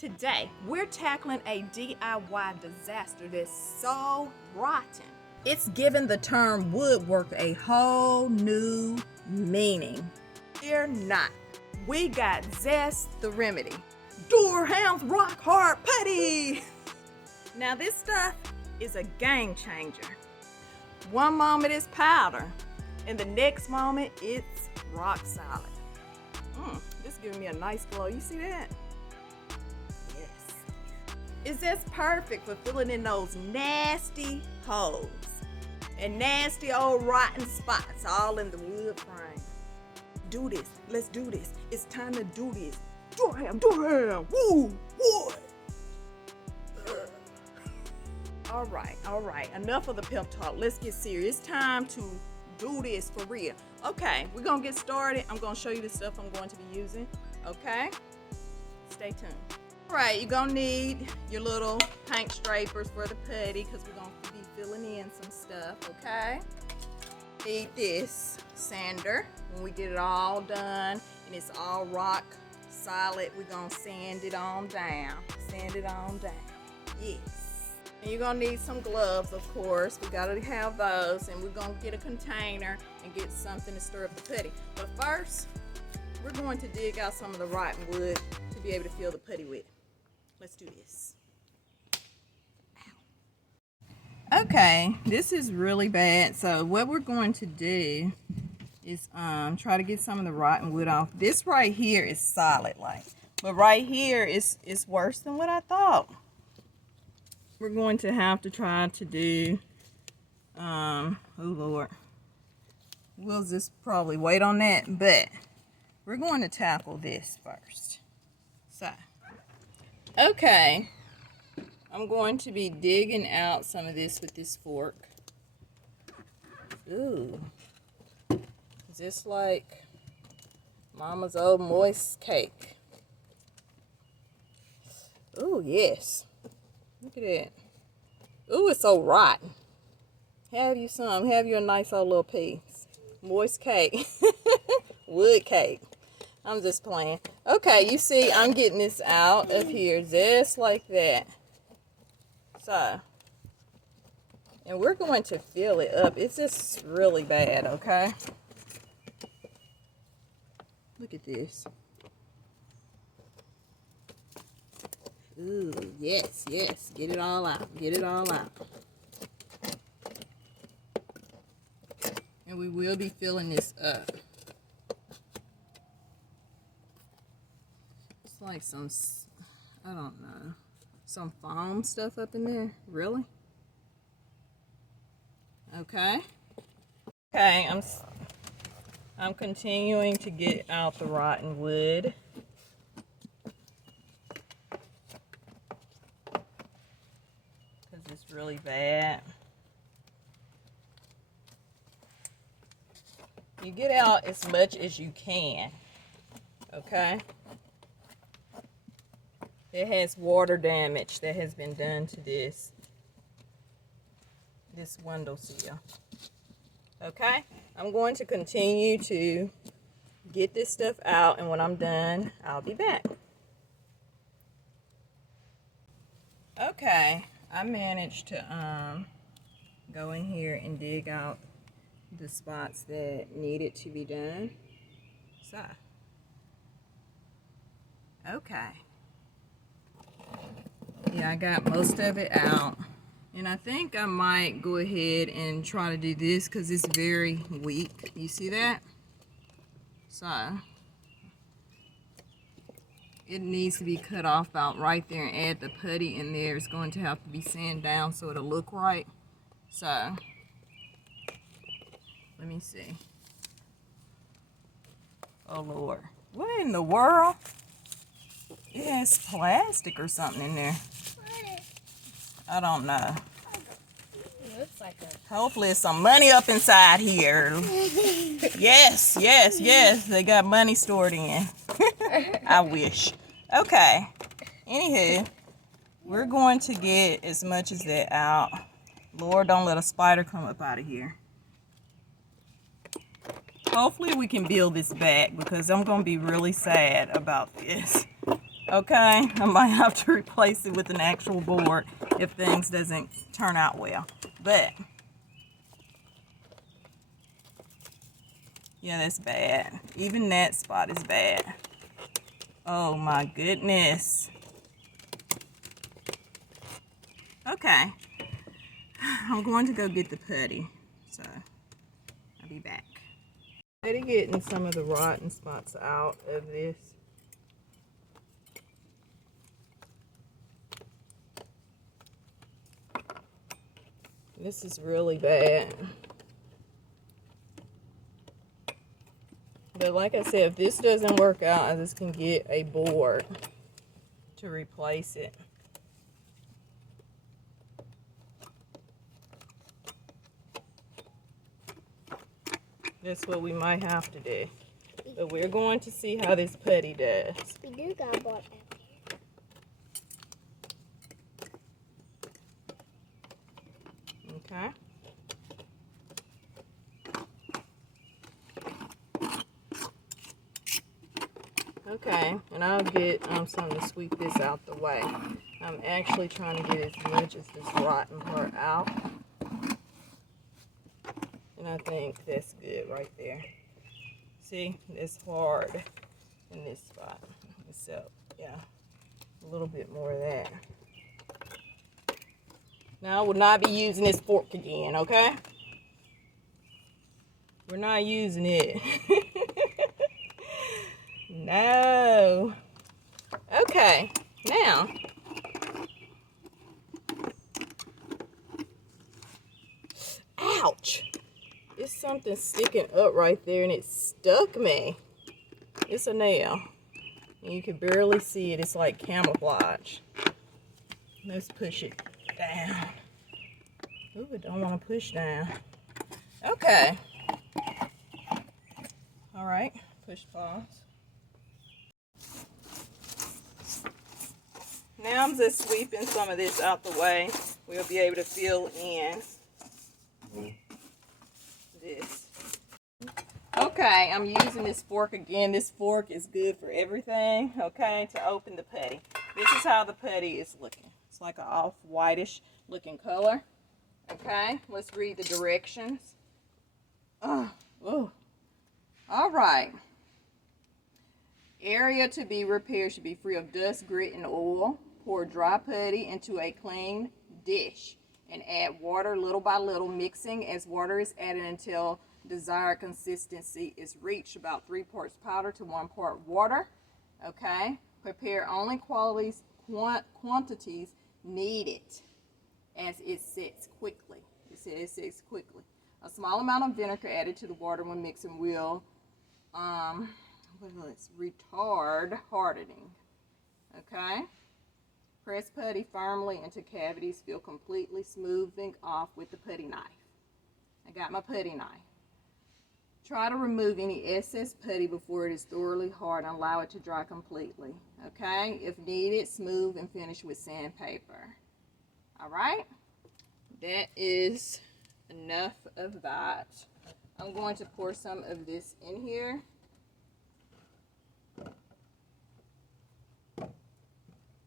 Today, we're tackling a DIY disaster that's so rotten. It's given the term woodwork a whole new meaning. Fear not. We got Zest the remedy. Durham's Rock Hard Putty. Now this stuff is a game changer. One moment it's powder, and the next moment it's rock solid. This is giving me a nice glow. You see that? Yes. It's just perfect for filling in those nasty holes and nasty old rotten spots all in the wood frame. Do this. Let's do this. It's time to do this. Durham, woo, wood. All right. Enough of the pep talk. Let's get serious. It's time to do this for real. Okay, we're gonna get started. I'm gonna show you the stuff I'm going to be using. Okay, stay tuned. All right, you're gonna need your little paint scrapers for the putty because we're gonna be filling in some stuff. Okay, need this sander. When we get it all done and it's all rock solid, we're gonna sand it on down. Yes. And you're gonna need some gloves, of course. We gotta have those, and we're gonna get a container and get something to stir up the putty. But first, we're going to dig out some of the rotten wood to be able to fill the putty with. Let's do this. Ow. Okay, this is really bad. So what we're going to do is try to get some of the rotten wood off. This right here is solid, but right here is worse than what I thought. We're going to have to try to do, oh Lord, we'll just probably wait on that, but we're going to tackle this first. So, okay, I'm going to be digging out some of this with this fork. Ooh, is this like Mama's old moist cake? Ooh, yes. Look at that. Ooh, it's so rotten. Have you a nice old little piece. Moist cake. Wood cake. I'm just playing. Okay, you see, I'm getting this out of here just like that. So, and we're going to fill it up. It's just really bad, okay? Look at this. Ooh, yes. Get it all out. And we will be filling this up. It's like some, I don't know, some foam stuff up in there. Really? Okay, I'm continuing to get out the rotten wood. It's really bad. You get out as much as you can, okay? It has water damage that has been done to this windowsill. Okay? I'm going to continue to get this stuff out, and when I'm done, I'll be back. Okay. I managed to go in here and dig out the spots that needed to be done. So, okay. Yeah, I got most of it out. And I think I might go ahead and try to do this because it's very weak. You see that? So, it needs to be cut off about right there and add the putty in there. It's going to have to be sanded down so it'll look right. So, let me see. Oh Lord. What in the world? It has plastic or something in there. I don't know. It looks like a... Hopefully it's some money up inside here. Yes. They got money stored in. I wish. Okay. Anywho, we're going to get as much as that out. Lord, don't let a spider come up out of here. Hopefully we can build this back because I'm going to be really sad about this. Okay, I might have to replace it with an actual board if things doesn't turn out well. But yeah, that's bad. Even that spot is bad. Oh my goodness. Okay, I'm going to go get the putty, so I'll be back. Ready getting some of the rotten spots out of this. This is really bad. But like I said, if this doesn't work out, I just can get a board to replace it. That's what we might have to do. But we're going to see how this putty does. We do got a board out there. Okay. Okay, and I'll get something to sweep this out the way. I'm actually trying to get as much as this rotten part out. And I think that's good right there. See, it's hard in this spot. So, yeah, a little bit more of that. Now, I will not be using this fork again, okay? We're not using it. No. Okay, now. Ouch. It's something sticking up right there and it stuck me. It's a nail. And you can barely see it. It's like camouflage. Let's push it down. Ooh, I don't want to push down. Okay. All right, push pause. Now I'm just sweeping some of this out the way. We'll be able to fill in this. Okay, I'm using this fork again. This fork is good for everything, okay, to open the putty. This is how the putty is looking. It's like an off-whitish looking color. Okay, let's read the directions. Oh. All right. Area to be repaired should be free of dust, grit, and oil. Pour dry putty into a clean dish and add water little by little, mixing as water is added until desired consistency is reached, about 3 parts powder to 1 part water. Okay. Prepare only quantities needed as it sets quickly. It sets quickly. A small amount of vinegar added to the water when mixing will retard hardening. Okay. Press putty firmly into cavities, feel completely smoothing off with the putty knife. I got my putty knife. Try to remove any excess putty before it is thoroughly hard and allow it to dry completely. Okay. If needed, smooth and finish with sandpaper. All right. That is enough of that. I'm going to pour some of this in here.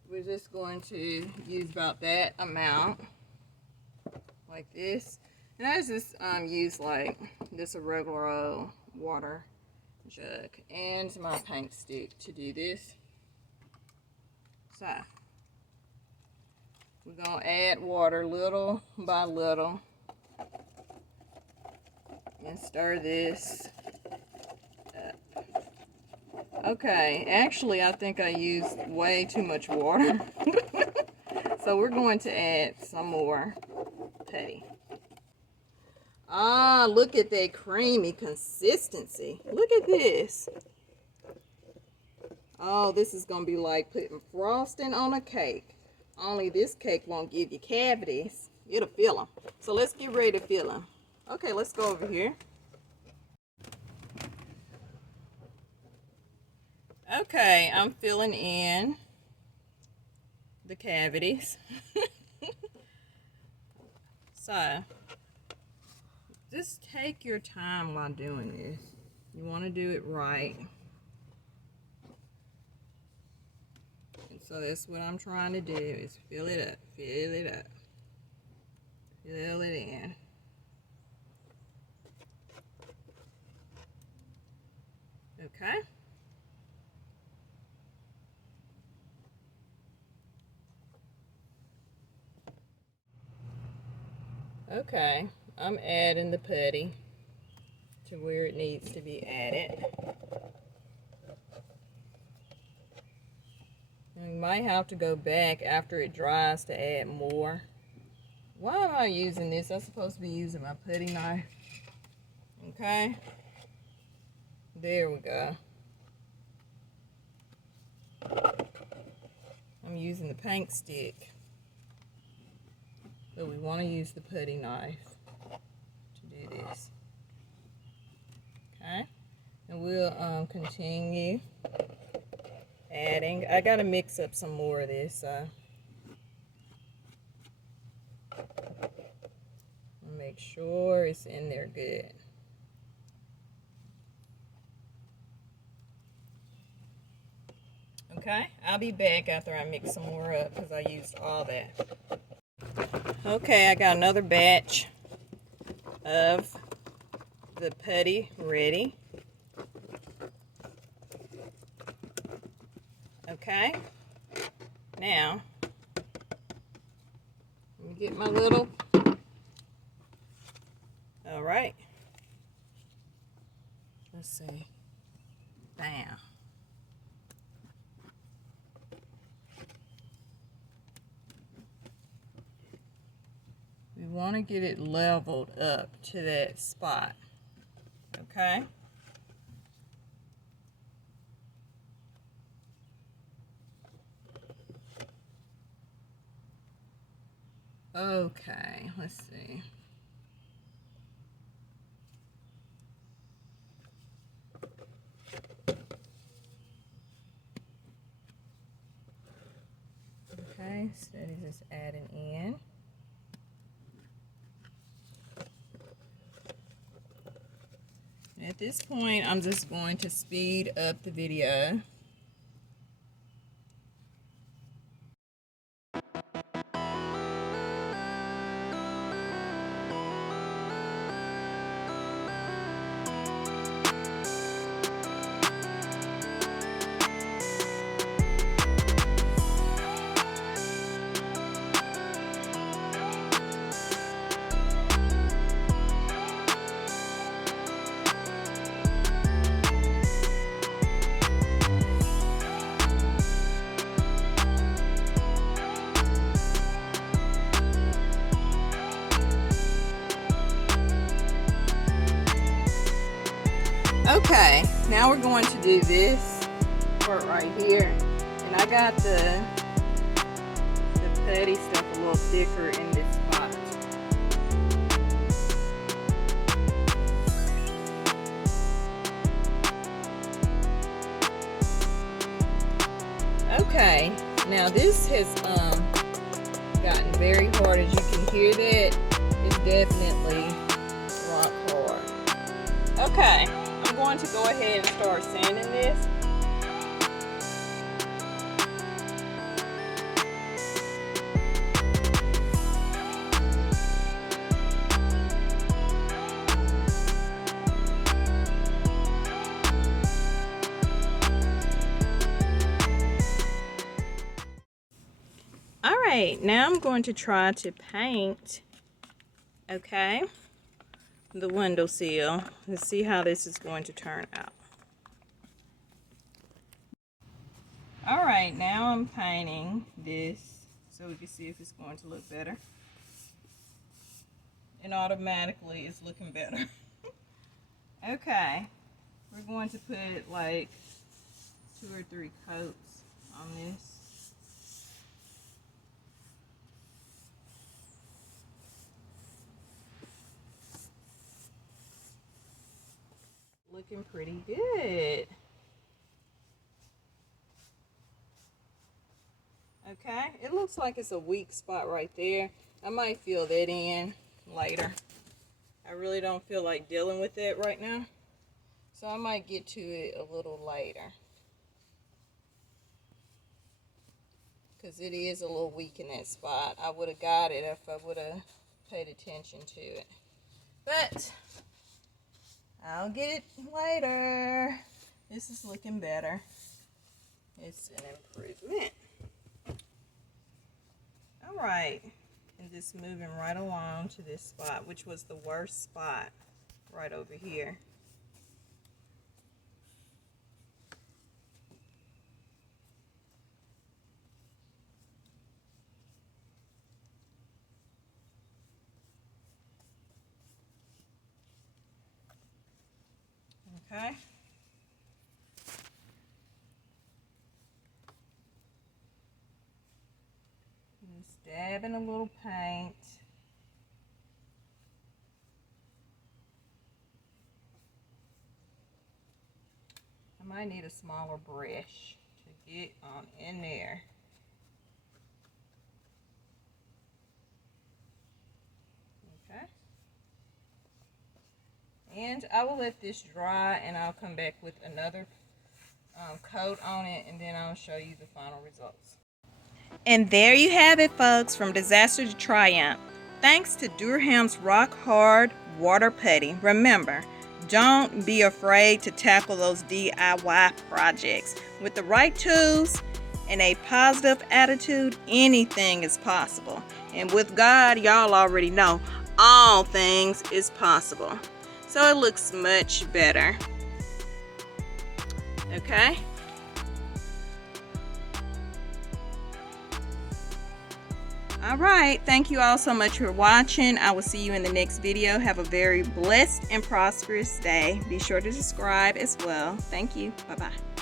We're just going to use about that amount, like this. And I just use like this a regular old water jug and my paint stick to do this. So we're gonna add water little by little and stir this up. Okay, actually I think I used way too much water. So we're going to add some more putty. Ah, look at that creamy consistency. Look at this. Oh, this is going to be like putting frosting on a cake. Only this cake won't give you cavities. It'll fill them. So let's get ready to fill them. Okay, let's go over here. Okay, I'm filling in the cavities. So, just take your time while doing this. You want to do it right. So that's what I'm trying to do, is fill it up, fill it up, fill it in. Okay. Okay, I'm adding the putty to where it needs to be added. We might have to go back after it dries to add more. Why am I using this? I'm supposed to be using my putty knife. Okay. There we go. I'm using the paint stick, but we want to use the putty knife to do this. Okay. And we'll continue adding. I gotta mix up some more of this, so make sure it's in there good. Okay, I'll be back after I mix some more up because I used all that. Okay, I got another batch of the putty ready. Okay, now let me get my little, all right, let's see, bam. We want to get it leveled up to that spot, okay? Okay, let's see. Okay, so that is just adding in. At this point, I'm just going to speed up the video. Okay, now we're going to do this part right here, and I got the putty stuff a little thicker in this spot. Okay, now this has gotten very hard. As you can hear that, it's definitely rock hard. Okay. I'm going to go ahead and start sanding this. All right, now I'm going to try to paint, okay, the windowsill. Let's see how this is going to turn out. All right, now I'm painting this so we can see if it's going to look better. And automatically it's looking better. Okay, we're going to put like 2 or 3 coats on this. Looking pretty good. Okay, it looks like it's a weak spot right there. I might fill that in later. I really don't feel like dealing with that right now, so I might get to it a little later. because it is a little weak in that spot. I would have got it if I would have paid attention to it. But I'll get it later. This is looking better. It's an improvement. All right. And just moving right along to this spot, which was the worst spot, right over here. Okay. Just dabbing a little paint. I might need a smaller brush to get on in there. Okay. And I will let this dry, and I'll come back with another coat on it, and then I'll show you the final results. And there you have it, folks, from disaster to triumph. Thanks to Durham's Rock Hard Water Putty. Remember, don't be afraid to tackle those DIY projects. With the right tools and a positive attitude, anything is possible. And with God, y'all already know, all things is possible. So it looks much better. Okay? All right, thank you all so much for watching. I will see you in the next video. Have a very blessed and prosperous day. Be sure to subscribe as well. Thank you. Bye-bye.